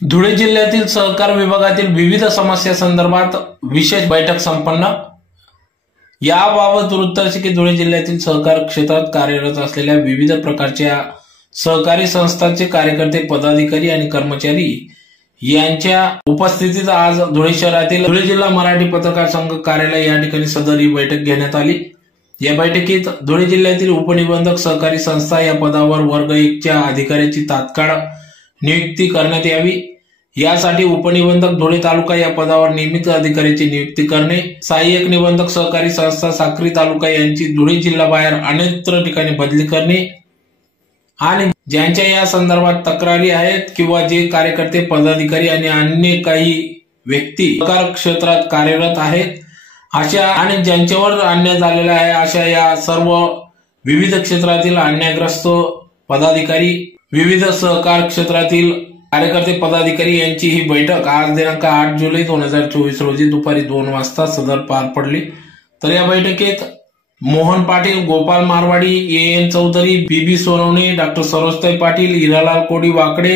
धुळे जिल्ह्यातील सहकार विभागातील विविध समस्या संदर्भात विशेष बैठक संपन्न. याबाबत वृत्त असे की धुळे जिल्ह्यातील सहकार क्षेत्रात कार्यरत असलेल्या विविध प्रकारच्या सहकारी संस्थांचे कार्यकर्ते पदाधिकारी आणि कर्मचारी यांच्या उपस्थितीत आज धुळे शहरातील धुळे जिल्हा मराठी पत्रकार संघ कार्यालय या ठिकाणी सदर ही बैठक घेण्यात आली. या बैठकीत धुळे जिल्ह्यातील उपनिबंधक सहकारी संस्था या पदावर वर्ग एकच्या अधिकाऱ्याची तात्काळ नियुक्ती करण्यात यावी. यासाठी उपनिबंधक धुळे तालुका या पदावर नियमित अधिकाऱ्याची नियुक्ती करणे सहाय्यक निबंधक सहकारी संस्था साक्री तालुका यांची धुळे जिल्हाबाहेर अन्यत्र ठिकाणी बदली करणे आणि ज्यांच्या या संदर्भात तक्रारी आहेत किंवा जे कार्यकर्ते पदाधिकारी आणि अन्य काही व्यक्ती सहकार क्षेत्रात कार्यरत आहेत अशा आणि ज्यांच्यावर अन्याय झालेला आहे अशा या सर्व विविध क्षेत्रातील अन्यायग्रस्त पदाधिकारी विविध सहकार क्षेत्रातील कार्यकर्ते पदाधिकारी यांची ही बैठक आज दिनांक आठ जुलै दोन हजार चोवीस रोजी दुपारी दोन वाजता सदर पार पडली. तर या बैठकीत Mohan Patil Gopal Marwadi A N Chaudhari B B Sonawane doctor Sarojtai Patil Hiralal Kodi Wakade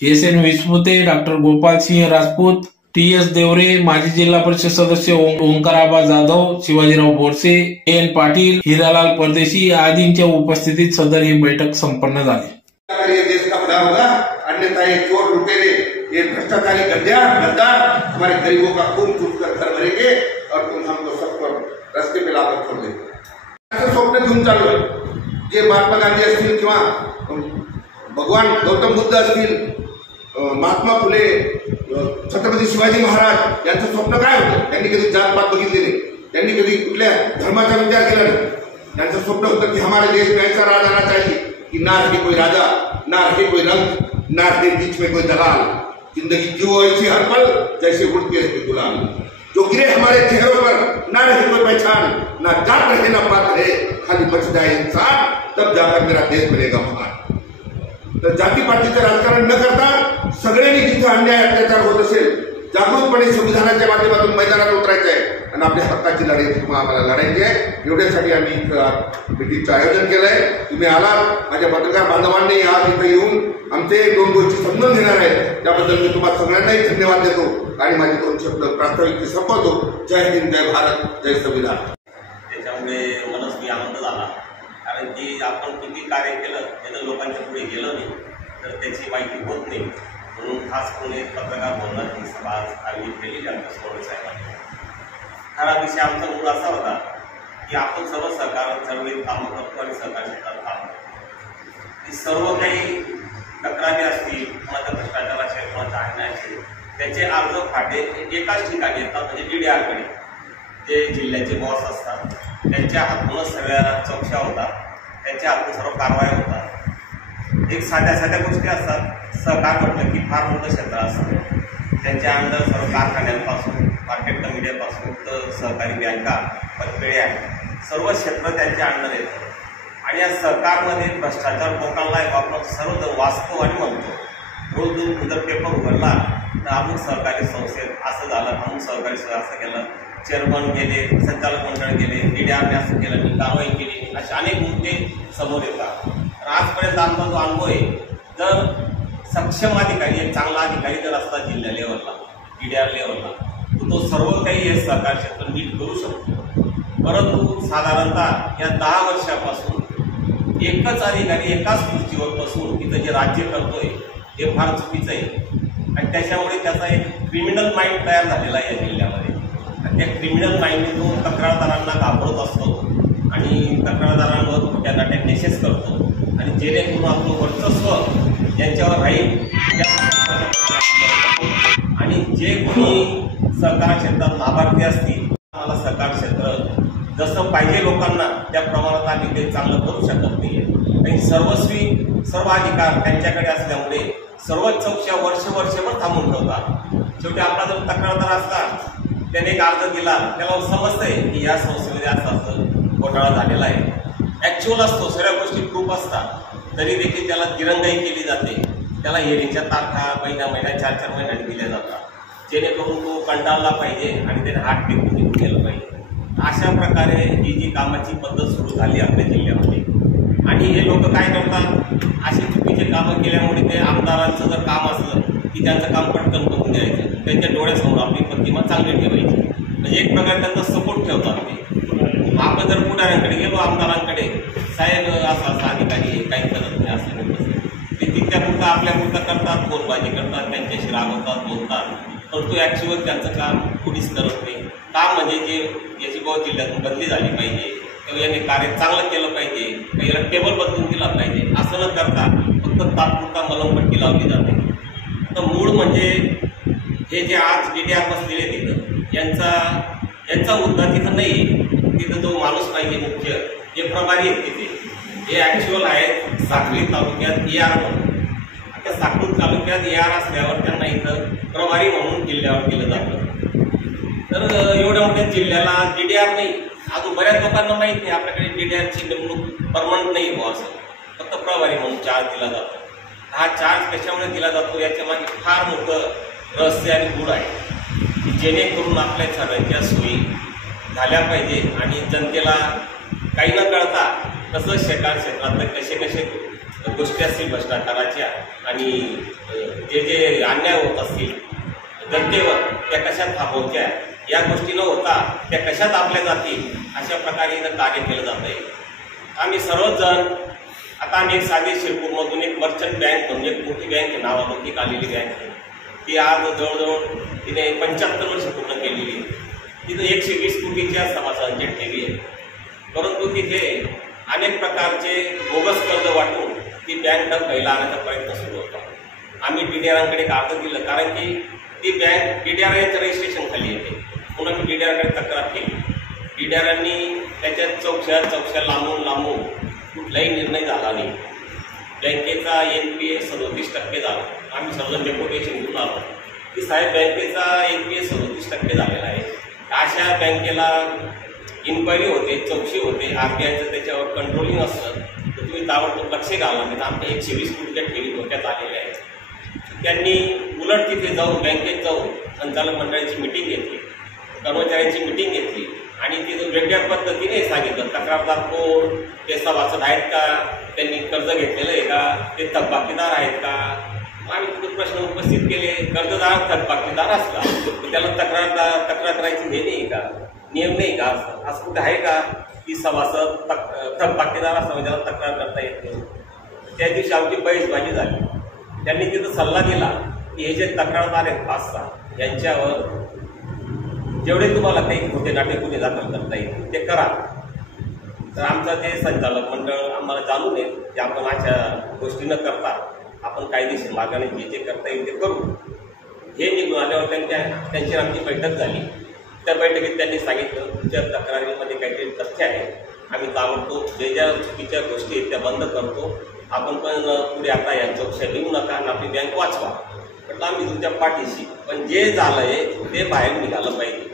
S N Vispute doctor Gopal Singh Rajput T S Deore माजी जिल्हा परिषद सदस्य ओंकाराबा जाधव शिवाजीराव बोरसे ए एन पाटील हिरालाल परदेशी आदींच्या उपस्थितीत सदर ही बैठक संपन्न झाली. अगर होगा अन्यथा ये चोर लुटेरे ये भ्रष्टाचारी गद्दार गद्दार हमारे गरीबों का खून चूट कर घर भरेंगे और तुम हमको सबको रस्ते पे लाकर छोड़ देंगे। स्वप्न घेऊन चाललोय जे महात्मा गांधी असतील किंवा भगवान गौतम बुद्ध असतील महात्मा फुले छत्रपती शिवाजी महाराज यांचं स्वप्न काय होतं? त्यांनी कधी जातपात बघितली नाही. त्यांनी कधी कुठल्या धर्माचा विचार केला नाही. त्यांचं स्वप्न होतं की हमारे देश में ऐसा चाहिए कि ना रहे कोई राजा, ना रहे कोई रंग, ना रहे बीच में कोई दलाल। ज़िंदगी जो ऐसी हर पल जैसे उड़ते रहते गुलाम। जो गिरे हमारे चेहरों पर, ना रहे कोई पहचान, ना जात रहे, ना पात रहे, खाली बच जाए इंसान, तब जाकर मेरा देश बनेगा महान। तर जाती पातीचं राजकारण न करता सगळ्यांनी जिथे अन्याय अत्याचार होत जागृतपणे संविधानाच्या माध्यमातून मैदानात उतरायचं आहे आणि आपल्या हक्काची लढाई किंवा आम्हाला लढायची आहे एवढ्यासाठी आम्ही इथं मिटिंगचं आयोजन केलंय. तुम्ही आलात. माझ्या पत्रकार बांधवांनी आज इथं येऊन आमचे दोन गोष्टी समजून घेणार आहेत. त्याबद्दल मी तुम्हाला सगळ्यांनाही धन्यवाद देतो आणि माझे दोन शब्द प्रास्ताविक संपवतो. जय हिंद जय भारत जय संविधान. त्याच्यामुळे मी आनंद झाला. कारण की आपण किती कार्य केलं त्याचं लोकांच्या पुढे गेलं नाही. तर त्याची माहिती होत नाही. म्हणून खास करून एक पत्रकार भवनाची सभा आयोजित केली आमच्या सोडे साहेबांनी खरा विषय आमचा मूळ असा होता की आपण सर्व सरकार चळवळीत कामं करतो आणि सरकार क्षेत्रात काम करतो. ही सर्व काही तक्रारी असतील कोणाचा भ्रष्टाचार असेल कोणाचा अन्याय असेल त्याचे अर्ज फाटे एकाच ठिकाणी येतात म्हणजे डी डी आरकडे जे जिल्ह्याचे बॉस असतात त्यांच्या हातूनच सगळ्या चौकशा होतात त्यांच्या हातून सर्व कारवाया होतात. एक साध्या साध्या गोष्टी असतात सहकार म्हटलं की फार मोठं क्षेत्र असतं. त्यांच्या अंडर सर्व कारखान्यांपासून मार्केट कमिट्यापासून तर सहकारी बँका पतपेढ्या सर्व क्षेत्र त्यांच्या अंडर येतं आणि या सरकारमध्ये भ्रष्टाचार लोकांना वापर सर्व वास्तव वाचतो आणि म्हणतो. रोज दोन जर पेपर उघडला तर अमुक सहकारी संस्थेत असं झालं अमुक सहकारी संस्था असं केलं. चेअरमन गेले संचालक मंडळ गेले मीडियाने असं केलं मी कारवाई केली असे अनेक मुद्दे समोर येतात. आजपर्यंत आमचा जो अनुभव आहे जर सक्षम अधिकारी एक चांगला अधिकारी जर असला जिल्हा लेवलला पी डी आर लेवलला तर तो सर्व काही हे सहकार क्षेत्र नीट करू शकतो. परंतु साधारणतः या दहा वर्षापासून एकच अधिकारी एकाच खुर्चीवर बसून तिथं जे राज्य करतोय हे फार चुकीचं आहे. आणि त्याच्यामुळे त्याचा एक क्रिमिनल माइंड तयार झालेला आहे या जिल्ह्यामध्ये. आणि त्या क्रिमिनल माइंडने तो तक्रारदारांना घाबरत असतो आणि तक्रारदारांवर खोट्या नाट्या केसेस करतो. आणि जेणेकरून आपलं वर्चस्व यांच्यावर राहील. आणि जे कोणी सहकार क्षेत्रात लाभार्थी असतील मला सहकार क्षेत्र जसं पाहिजे लोकांना त्या प्रमाणात आम्ही ते चांगलं करू शकत नाही आणि सर्वस्वी सर्व अधिकार त्यांच्याकडे असल्यामुळे सर्वच चौकशा वर्ष वर्षभर थांबून ठेवतात. शेवटी आपला जर तक्रारदार असला त्याने एक अर्ज दिला त्याला समजतंय की या संस्थेमध्ये असं असं घोटाळा झालेला आहे. ॲक्च्युअल असतो सगळ्या गोष्टी प्रूफ असतात. तरी देखील त्याला दिरंगाई केली जाते. त्याला हेरिंगच्या तारखा महिना महिना चार चार महिन्यात दिल्या जातात. जेणेकरून तो कंटाळला पाहिजे आणि त्याने हात टेकून निघून गेलं पाहिजे. अशा प्रकारे ही जी कामाची पद्धत सुरू झाली आपल्या जिल्ह्यामध्ये. आणि हे लोक काय करतात? अशी चुकीचे कामं केल्यामुळे ते आमदारांचं जर काम असलं की त्यांचं काम पटकन करून द्यायचं त्यांच्या डोळ्यासमोर आपली प्रतिमा चांगली ठेवायची. म्हणजे एक प्रकारे त्यांचा सपोर्ट ठेवतात ते. आपण जर पुढाऱ्यांकडे गेलो आमदारांकडे साहेब असं असं अधिकारी काही काही करत नाही असं ते तिथल्या पुरता आपल्या पुरता करतात फोनबाजी करतात त्यांच्याशी रागवतात बोलतात. परंतु ॲक्च्युअल त्यांचं काम कुणीच करत नाही. काम म्हणजे जे याची बहुत जिल्ह्यातून बदली झाली पाहिजे किंवा याने कार्य चांगलं केलं पाहिजे किंवा याला टेबल बदलून दिला पाहिजे. असं न करता फक्त तात्पुरता मलमपट्टी लावली जाते. तर मूळ म्हणजे हे जे आज डी डी आर बसलेले तिथं यांचा यांचा मुद्दा तिथं नाही आहे तिथं तो माणूस पाहिजे मुख्य जे प्रभारी आहेत तिथे. हे ॲक्च्युअल आहेत साखरी तालुक्यात ए आर म्हणून. आता साखळी तालुक्यात ए आर असल्यावर त्यांना इथं प्रभारी म्हणून जिल्ह्यावर केलं जातं. तर एवढ्या मोठ्या जिल्ह्याला डी डी आर नाही. अजून बऱ्याच लोकांना माहीत नाही आपल्याकडे डी डी आरची नेमणूक परमनंट नाही बुवा असं. फक्त प्रभारी म्हणून चार्ज दिला जातो. हा चार्ज कशामुळे दिला जातो याच्या मागे फार मोठं रहस्य आणि गुढ आहे. की जेणेकरून आपल्या सगळ्यांच्या सोयी झाल्या पाहिजे आणि जनतेला काही न कळता कसं शेकार क्षेत्रातले कसे कसे गोष्टी असतील भ्रष्टाचाराच्या आणि जे जे अन्याय होत असतील जनतेवर त्या कशा थांबवत्या या गोष्टी न होता त्या कशात आपल्या जातील? अशा प्रकारे इथं कार्य केलं जात आहे आम्ही सर्वच जण आता आम्ही एक साधे शिरपूरमधून एक मर्चंट बँक म्हणजे एक मोठी बँक आहे नावामध्ये आलेली बँक आहे. ती आज जवळजवळ तिने पंच्याहत्तर वर्ष पूर्ण केलेली आहे. तिथं एकशे वीस कोटीच्या सभासदांची ठेवी आहे. परंतु तिथे अनेक प्रकारचे बोगस कर्ज वाटून ती बँक पहिला आणायचा प्रयत्न सुरू होता. आम्ही डी डी आरांकडे कागद दिलं कारण की ती बँक डी डी आर यांचं रजिस्ट्रेशन खाली येते. पुन्हा मी डी डी आरकडे तक्रार केली. डी डी आरांनी त्याच्या चौकशा चौकशा लांबून लांबून कुठलाही निर्णय झाला नाही. बँकेचा एन पी ए सदोतीस टक्के झाला. आम्ही सर्व डेप्युटेशन घेऊन आलो. की साहेब बँकेचा एन पी ए सदोतीस टक्के झालेला आहे. अशा बँकेला इन्क्वायरी होते चौकशी होते आर बी आयचं त्याच्यावर कंट्रोलिंग असतं तर तुम्ही ताबडतोब लक्ष घाला नाही तर आमच्या एकशे वीस कोटीच्या ठेवी धोक्यात आलेल्या आहेत. त्यांनी उलट तिथे जाऊन बँकेत जाऊन संचालक मंडळाची मिटिंग घेतली कर्मचाऱ्यांची मिटिंग घेतली आणि तिथं वेगळ्या पद्धतीने सांगितलं तक्रारदार कोण ते सभासद आहेत का त्यांनी कर्ज घेतलेलं आहे का ते थकबाकीदार आहेत का आम्ही तिथे प्रश्न उपस्थित केले. कर्जदार थकबाकीदार असला. तर त्याला तक्रारदार तक्रार करायची हे नाही का? नियम नाही का? असं असं कुठे आहे का? की सभासद तक थकबाकीदार असला त्याला तक्रार करता येत नाही. त्या दिवशी आमची बळीसबाजी झाली. त्यांनी तिथं सल्ला दिला की हे जे तक्रारदार आहेत पाच सहा यांच्यावर जेवढे तुम्हाला काही खोटे नाटे गुन्हे दाखल करता येईल ते करा. तर आमचं ते संचालक मंडळ आम्हाला जाणून येईल की आपण अशा गोष्टी न करता आपण कायदेशीर मार्गाने जे जे करता येईल ते करू. हे निघून आल्यावर त्यांच्या त्यांची आमची बैठक झाली. त्या बैठकीत त्यांनी सांगितलं तुमच्या तक्रारीमध्ये काहीतरी तथ्य आहे. आम्ही ताबडतोब जे ज्या चुकीच्या गोष्टी आहेत त्या बंद करतो. आपण पण पुढे आता या चौकशा लिहू नका आणि आपली बँक वाचवा. म्हटलं आम्ही तुमच्या पाठीशी. पण जे झालं आहे ते बाहेर निघालं पाहिजे.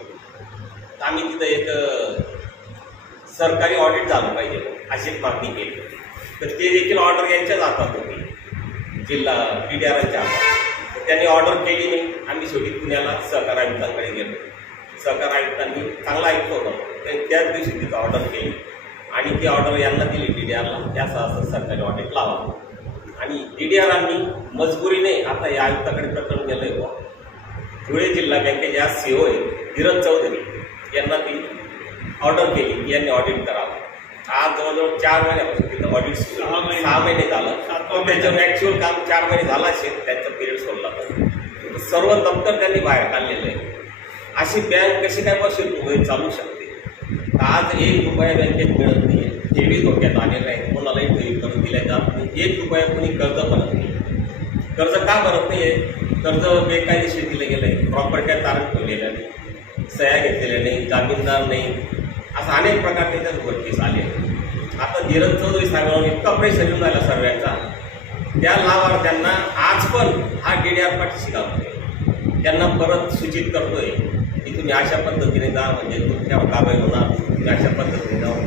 तर आम्ही तिथं एक सरकारी ऑडिट झालं पाहिजे अशी एक मागणी केली. तर ते देखील ऑर्डर यांच्याच हातात होती. जिल्हा पी डी आरच्या तर त्यांनी ऑर्डर केली नाही. आम्ही शेवटी पुण्याला सहकार आयुक्तांकडे गेलो. सहकार आयुक्तांनी चांगला आयुक्त होता त्यांनी त्याच दिवशी तिथं ऑर्डर केली. आणि ती ऑर्डर यांना दिली डी डी आरला त्या सहसा सरकारी ऑडिट लावा. आणि डी डी आरांनी मजबुरीने आता या आयुक्ताकडे प्रकरण केलं आहे बा धुळे जिल्हा बँकेचे आज सीओ आहे धीरज चौधरी. यांना ती ऑर्डर केली. यांनी ऑडिट करावं. आज जवळजवळ चार महिन्यापासून तिथं ऑडिट सुरू सहा. महिने. सहा महिने झालं. त्याच्यावर ॲक्च्युअल काम चार महिने झालं असेल त्यांचा पिरियड सोडला तर. सर्व दप्तर त्यांनी बाहेर काढलेलं आहे. अशी बँक कशी काय वर्ष रुपये चालू शकते. आज एक रुपया बँकेत मिळत नाही ठेवी धोक्यात आलेलं आहे. कोणालाही ठेवी परत दिल्या जात नाही. एक रुपया कोणी कर्ज भरत नाही. कर्ज का भरत नाही आहे कर्ज बेकायदेशीर दिलं गेलं आहे प्रॉपर्ट्या तारण ठेवलेल्या नाही. सह्या घेतलेल्या नाही. जामीनदार नाही. असं अनेक प्रकारचे त्याच्यात उघडकीस आले. आता धीरज चौधरी साहेबांना इतका प्रेशर येऊन राहिला सर्वांचा. त्या लाभार्थ्यांना आज पण हा डी डी आर पाठीशी घालतोय त्यांना परत सूचित करतोय की तुम्ही अशा पद्धतीने जा म्हणजे तुमच्या कारवाई होणार तुम्ही अशा पद्धतीने जाऊन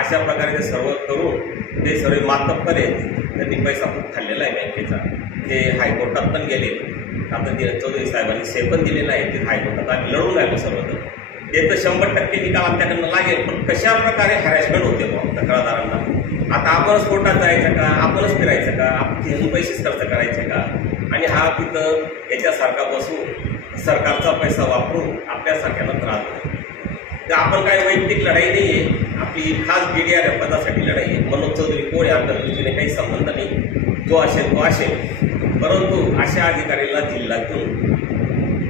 अशा प्रकारे ते सर्व करून ते सर्व मातप आहेत. त्यांनी पैसा खूप खाल्लेला आहे बँकेचा. ते हायकोर्टात पण गेले. आता धीरज चौधरी साहेबांनी से पण दिलेलं आहे. ते हायकोर्टात आम्ही लढून राहिलो सर्वजण. ते तर शंभर टक्के निकाल आपल्याकडनं लागेल पण कशा प्रकारे हॅरॅसमेंट होते बुवा तक्रारदारांना? आता आपणच कोर्टात जायचं का? आपणच फिरायचं का? आपण पैसेच खर्च करायचे का? आणि हा तिथं याच्यासारखा बसून सरकारचा पैसा वापरून आपल्यासारख्यांना त्रास होतो. तर आपण काय वैयक्तिक लढाई नाही आहे आपली खास बी डी आर पदासाठी लढाई आहे. मनोज चौधरी कोण आहे आपल्या दृष्टीने काही संबंध नाही. जो असेल तो असेल. परंतु अशा अधिकाऱ्याला जिल्ह्यातून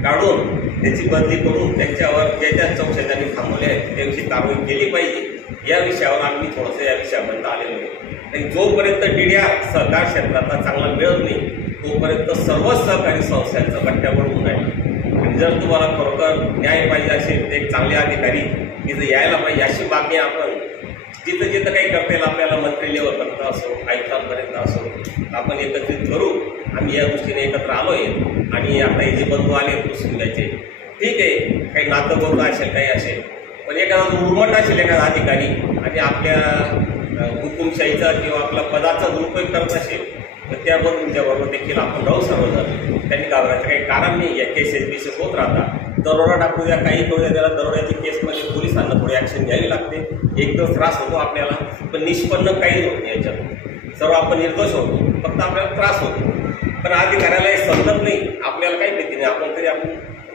काढून त्याची बदली करून त्यांच्यावर ज्या ज्या चौकशा त्यांनी आहेत त्याविषयी कारवाई केली पाहिजे. या विषयावर आम्ही थोडंसं या विषयापर्यंत आलेलो आहे. आणि जोपर्यंत डी डी आर सहकार क्षेत्राचा चांगला मिळत नाही तोपर्यंत सर्वच सहकारी संस्थांचं गट्ट्यावर होऊन आहे आणि जर तुम्हाला खरोखर न्याय पाहिजे असेल ते एक चांगले अधिकारी तिथं यायला पाहिजे अशी मागणी आपण जिथं जिथं काही करता येईल आपल्याला मंत्री लेवलपर्यंत असो आयुक्तांपर्यंत असो आपण एकत्रित करू आम्ही या दृष्टीने एकत्र आलो आहे आणि आता हे जे बंधू आले कृषी ठीक आहे काही नातं बंधू असेल काही असेल पण एखादा उर्मट असेल एखादा अधिकारी आणि आपल्या हुकुमशाहीचा किंवा आपला पदाचा दुरुपयोग करत असेल तर त्याबद्दल तुमच्याबरोबर देखील आपण राहू सर्वजण. त्यांनी घाबरायचं काही कारण नाही या केसेस बिसेस होत राहतात. दरोडा टाकू द्या काही करू द्या त्याला दरोड्याची केसमध्ये पोलिसांना थोडी ॲक्शन घ्यावी लागते. एक तर त्रास होतो आपल्याला पण निष्पन्न काहीच होत नाही याच्यात सर्व आपण निर्दोष होतो फक्त आपल्याला त्रास होतो. पण अधिकाऱ्याला हे समजत नाही आपल्याला काही भीती नाही. आपण तरी आपण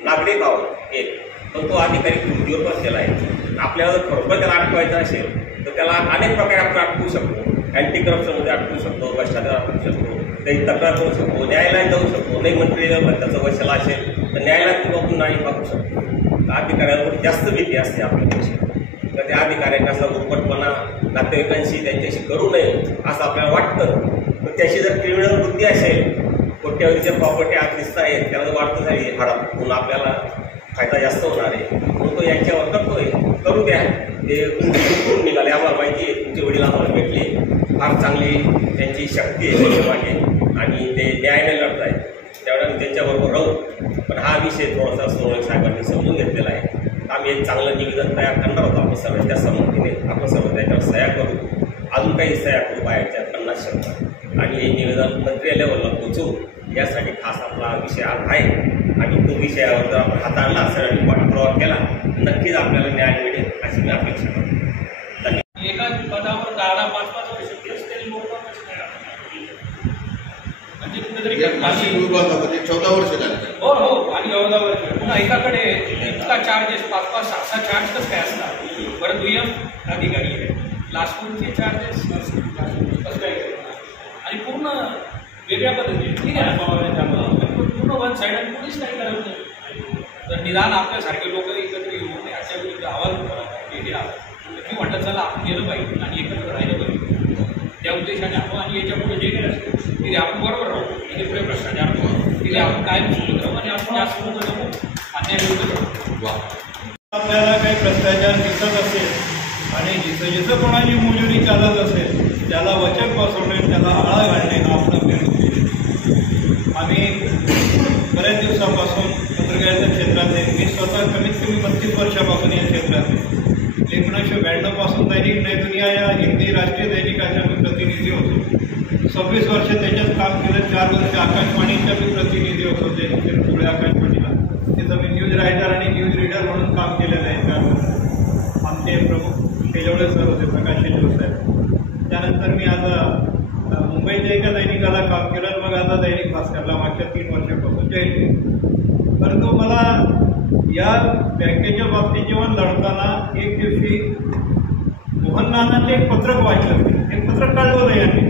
नागरिक आहोत एक. पण तो अधिकारी कृतीवर बसलेला आहे. आपल्याला जर खरोखर त्याला अटकवायचा असेल तर त्याला अनेक प्रकारे आपण अटकू शकतो. अँटी करप्शनमध्ये अटकू शकतो भ्रष्टाचार अटकू शकतो. काही तक्रार करू शकतो न्यायालयात जाऊ शकतो. नाही मंत्री त्याचं वशाला असेल. तर न्यायालयात किंवा आपण नाही पाहू शकतो. तर अधिकाऱ्यांवर जास्त भीती असते आपल्यापेक्षा तर त्या अधिकाऱ्यांना असा दुप्पटपणा नातेवाईकांशी त्यांच्याशी करू नये असं आपल्याला वाटतं. पण त्याची जर क्रिमिनल बुद्धी असेल कोट्यावधीच्या प्रॉपर्टी आज दिसत आहेत त्याला जर झाली हडप म्हणून आपल्याला फायदा जास्त होणार आहे. म्हणून तो यांच्यावर करतोय. करू द्या. ते कुठून निघाले. आम्हाला माहिती आहे तुमचे वडील आम्हाला भेटले. फार चांगली त्यांची शक्ती आहे मागे आणि ते न्यायालय लढत आहेत त्यावेळेला त्यांच्याबरोबर राहू. पण हा विषय थोडासा सोनवणे साहेबांनी समजून घेतलेला आहे. आम्ही एक चांगलं निवेदन तयार करणार होतो आपण सर्वांच्या संमतीने आपण सर्व त्याच्यावर सह्या करू. अजून काही सह्या करू बाहेरच्या पन्नास शंभर आणि हे निवेदन मंत्री लेवलला पोचवू यासाठी खास आपला विषय आज आहे. आणि तो विषयावर जर आपण हाताळला सरांनी पाठपुरावा केला. नक्कीच आपल्याला न्याय मिळेल अशी मी अपेक्षा करतो. धन्यवाद. एकाच पदावर दहा पाच पाच वर्ष तेच तरी लोक? म्हणजे कुठेतरी एक चौदा वर्ष झाले. हो हो. आणि वर्ष पुन्हा एकाकडे इतका चार्जेस पाच पाच सहा सहा चार्ज काय असतात बरं दुय्यम अधिकारी आहे. लास्ट मंथचे चार्जेस कसं काय? आणि पूर्ण वेगळ्या पद्धतीने ठीक आहे पूर्ण वन साईड आणि कोणीच काही करत नाही. तर निदान आपल्यासारखे लोक एकत्र येऊन याच्या विरुद्ध आवाज उठवला तर मी म्हटलं चला आपण गेलं पाहिजे आणि एकत्र राहिलं पाहिजे. त्या उद्देशाने आपण आणि याच्यापुढे जे काही असेल तिथे आपण बरोबर राहू. तिथे पुढे भ्रष्टाचार आपण कायम सोबत राहू आणि आपण जास्त सोबत राहू अन्याय विरुद्ध राहू आपल्याला काही भ्रष्टाचार दिसत असेल आणि जिथं जिथं कोणाची मुजुरी चालत असेल त्याला वचक बसवणे त्याला आळा घालणे हा आपला आहे. आम्ही बऱ्याच दिवसापासून पत्रकारिता क्षेत्रात आहे मी स्वतः कमीत कमी बत्तीस वर्षापासून या क्षेत्रात आहे. एकोणीसशे ब्याण्णवपासून दैनिक नई दुनिया या हिंदी राष्ट्रीय दैनिकाचा मी प्रतिनिधी होतो सव्वीस वर्ष त्याच्यात काम केलं चार वर्ष आकाशवाणीचा मी प्रतिनिधी होतो ते पुढे आकाशवाणीला. तिथं मी न्यूज रायटर आणि न्यूज रीडर म्हणून काम केलेलं आहे चार वर्ष. आमचे प्रमुख शेजवडे सर होते प्रकाश शेजवळ साहेब. त्यानंतर मी आता मुंबईच्या एका दैनिकाला काम केलं आणि मग आता दैनिक भास्करला मागच्या तीन वर्षापासून जयंती परंतु मला या बँकेच्या बाबतीत जेव्हा लढताना एक दिवशी मोहन नानांचे एक पत्रक वाचलं. ते पत्रक काढवलं यांनी.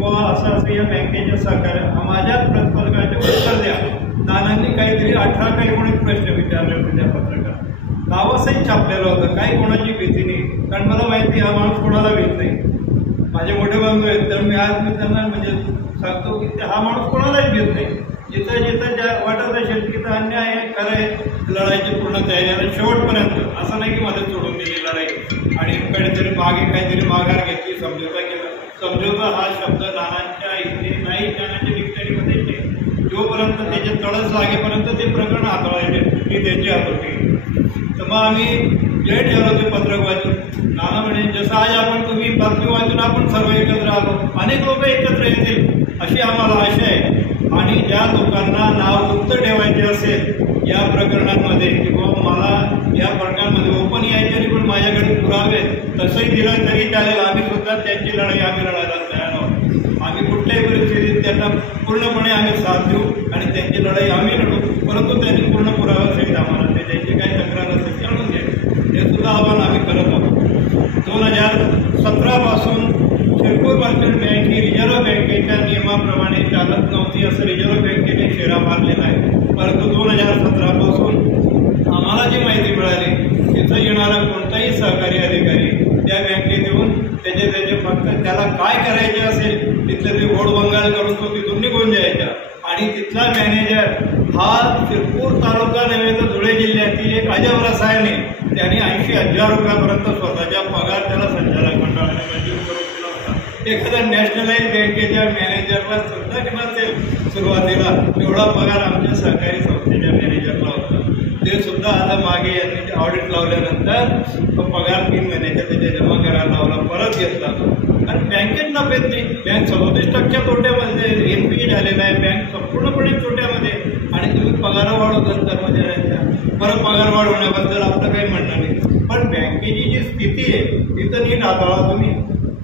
की असं असं या बँकेच्या सहकार्य माझ्या पत्रकाचे उत्तर द्या. नानांनी काहीतरी अठरा काही कोणी प्रश्न विचारले होते त्या पत्रकात. नावसही छापलेलं होतं काही कोणाची भीती नाही. कारण मला माहिती हा माणूस कोणाला भीत नाही. माझे मोठे बंधू आहेत तर मी आज मी त्यांना म्हणजे सांगतो की हा माणूस कोणालाही भीत नाही. जिथं जिथं ज्या वाटत असेल की तिथं अन्याय आहे खरं आहे लढाईची पूर्ण तयारी आहे. आणि शेवटपर्यंत असं नाही की मध्ये सोडून दिली लढाई. आणि काहीतरी मागे काहीतरी माघार घेतली समझोता केला समझोता हा शब्द नानांच्या इथे नाही ज्ञानाच्या डिक्शनरीमध्ये जोपर्यंत त्याचे तळस लागेपर्यंत ते प्रकरण हाताळायचे ही त्यांची हातोटी तर मग आम्ही जैन झालो ते पत्रक वाचून. नाना म्हणे जसं आज आपण तुम्ही बातमी वाचून आपण सर्व एकत्र आलो. अनेक लोक एकत्र येतील अशी आम्हाला आशा आहे. आणि ज्या लोकांना नाव गुप्त ठेवायचे असेल या प्रकरणांमध्ये किंवा मला या प्रकरणामध्ये ओपन यायचे आणि पण माझ्याकडे पुरावे आहेत, तसंही दिलं तरी चालेल. आम्ही सुद्धा त्यांची लढाई आम्ही लढायला तयार आहोत. आम्ही कुठल्याही परिस्थितीत त्यांना पूर्णपणे आम्ही साथ देऊ आणि त्यांची लढाई आम्ही लढू. परंतु त्यांनी पूर्ण पुराव्यासहित आम्हाला ते त्यांची काही तक्रार असेल जाणून आणून हे सुद्धा आव्हान आम्ही करत आहोत. दोन हजार सतरापासून सिरपूर बँक ही रिझर्व्ह बँकेच्या नियमाप्रमाणे चालत नव्हती असं रिझर्व्ह बँकेने शेरा मारलेला आहे. परंतु दोन हजार सतरापासून आम्हाला जी माहिती मिळाली तिथं येणारा कोणताही सहकारी अधिकारी त्या बँकेत येऊन त्याचे त्याचे फक्त त्याला काय करायचे असेल तिथलं ते घोड बंगाल करून तो तिथून निघून जायचा. आणि तिथला मॅनेजर हा शिरपूर तालुका नव्हे तर धुळे जिल्ह्यातील एक अजब रसायन. आहे त्याने ऐंशी हजार रुपयापर्यंत स्वतःच्या पगार त्याला संचालक मंडळाने मंजूर करून दिला होता. एखाद्या नॅशनलाइज बँकेच्या मॅनेजरला सुद्धा किंवा नसेल सुरुवातीला एवढा पगार आमच्या सहकारी संस्थेच्या मॅनेजरला होता. ते सुद्धा आता मागे यांनी ऑडिट लावल्यानंतर तो पगार तीन महिन्याच्या त्याच्या जमा करायला लावला परत घेतला. आणि बँकेत नफेत नाही. बँक सदोतीस टक्क्या तोट्यामध्ये एन पी झालेला आहे. बँक संपूर्णपणे तोट्यामध्ये आणि तुम्ही पगार वाढवतात कर्मचाऱ्यांच्या परत पगार वाढ होण्याबद्दल आपलं काही म्हणणं नाही. पण बँकेची जी स्थिती आहे ती तर नीट हाताळा तुम्ही.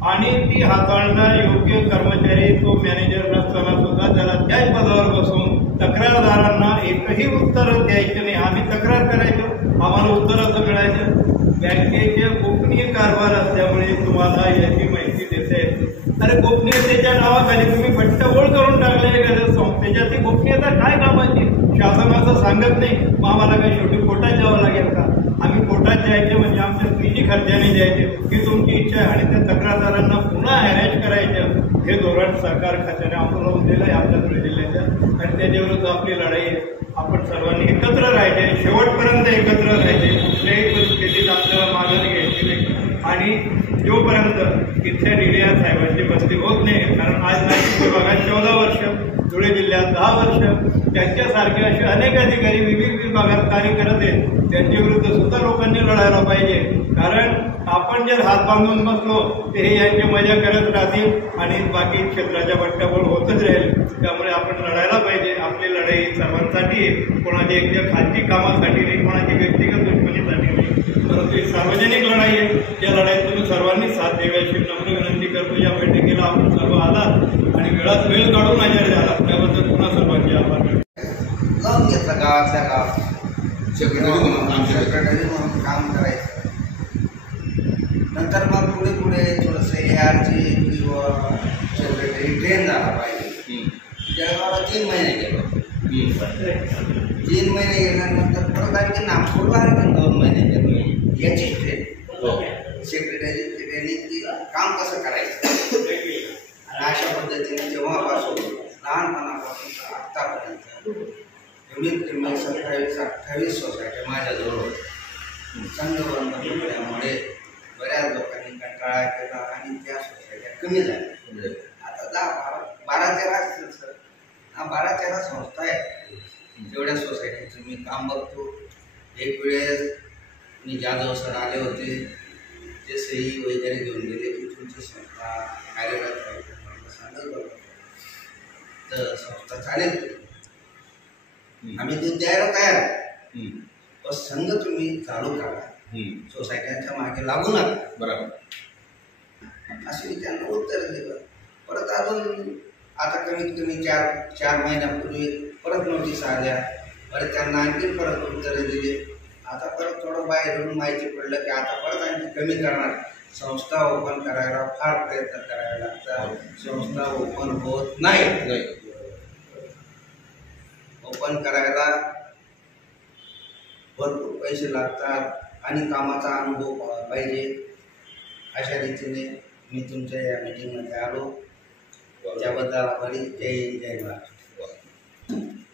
आणि ती हाताळणं योग्य कर्मचारी तो मॅनेजर नसताना सुद्धा. त्याला त्याच पदावर बसून तक्रारदारांना एकही उत्तर द्यायचं नाही. आम्ही तक्रार करायचो. आम्हाला उत्तर असं मिळायचं बँकेचे गोपनीय कारभार असल्यामुळे तुम्हाला याची माहिती देता येते अरे गोपनीयतेच्या नावाखाली तुम्ही बट्टबोळ करून टाकले गरज संस्थेच्या ती गोपनीयता काय कामाची? शासन असं सांगत नाही. मग आम्हाला काय शेवटी कोर्टात जावं लागेल का? आम्ही कोर्टात जायचे म्हणजे आमच्या किती खर्चाने जायचे. ही तुमची इच्छा आहे आणि त्या तक्रारदारांना पुन्हा अरेंज करायचं. हे धोरण सरकार खात्याने अंमलावून दिलं आहे आमच्या धुळे जिल्ह्याच्या. आणि त्याच्याविरुद्ध आपली लढाई आहे. आपण सर्वांनी एकत्र राहायचे. शेवटपर्यंत एकत्र राहायचे. कुठल्याही परिस्थितीत आपल्याला माघार घ्यायची नाही आणि जोपर्यंत इथल्या डिग्रिया साहेबांची बदली होत नाही. कारण आज नाशिक विभागात चौदा वर्ष धुळे जिल्ह्यात दहा वर्ष त्यांच्यासारखे असे अनेक अधिकारी विविध विभागात कार्य करत आहेत. त्यांच्या विरुद्ध सुद्धा लोकांनी लढायला पाहिजे. कारण आपण जर हात बांधून बसलो ते हे यांची मजा करत राहतील आणि बाकी क्षेत्राच्या बट्ट्याबोळ होतच राहील. त्यामुळे आपण लढायला पाहिजे. आपली लढाई सर्वांसाठी कोणाची कोणाच्या एकट्या खाजगी कामासाठी नाही कोणाची व्यक्तिगत परंतु ही सार्वजनिक लढाई आहे. या लढाईत तुम्ही सर्वांनी साथ द्यावी अशी नम्र विनंती करतो. या बैठकीला आपण सर्व आलात आणि वेळात वेळ काढून हजर झाला. त्याबद्दल पुन्हा सर्वांचे आभार लावून घेतलं गावातल्या गावात सेक्रेटरी म्हणून काम केलं. सेक्रेटरी म्हणून काम करायचं. नंतर मग पुढे पुढे थोडंसं ए आरची किंवा सेक्रेटरी ट्रेन झाला पाहिजे. जळगावला तीन महिने गेलो. तीन महिने गेल्यानंतर परत आणखी नागपूरला आणखी दोन महिने गेलो. याची ट्रेन हो. सेक्रेटरी काम कसं करायचं? आणि अशा पद्धतीने जेव्हापासून लहानपणापासून आत्तापर्यंत एवढी कमी सत्तावीस अठ्ठावीस सोसायट्या माझ्याजवळ संघ बंद पडल्यामुळे बऱ्याच लोकांनी कंटाळा केला आणि त्या सोसायट्या कमी झाल्या आता दहा बारा बारा तेरा असतील सर हा बारा तेरा संस्था आहेत तेवढ्या सोसायटीचं मी काम बघतो एक वेळेस मी जाधव सर आले होते ते सही वगैरे घेऊन गेले की तुमची संस्था कार्यरत आहे म्हटलं सांगत बघा तर संस्था चालेल द्यायला तयार आहे. पण संघ तुम्ही चालू करा सोसायट्यांच्या मागे लागू नका. बरोबर. असे मी त्यांना उत्तर दिलं परत अजून आता कमीत कमी चार चार महिन्यापूर्वी परत नोटीस आल्या. परत त्यांना आणखी परत उत्तरं दिली. आता परत थोडं बाहेरून माहिती पडलं की आता परत आणखी कमी करणार. संस्था ओपन करायला फार प्रयत्न करावे लागतात. संस्था ओपन होत नाही. ओपन करायला भरपूर पैसे लागतात आणि कामाचा अनुभव पाहिजे. अशा रीतीने मी तुमच्या या मीटिंगमध्ये आलो. त्याबद्दल आभारी. जय हिंद जय महाराष्ट्र.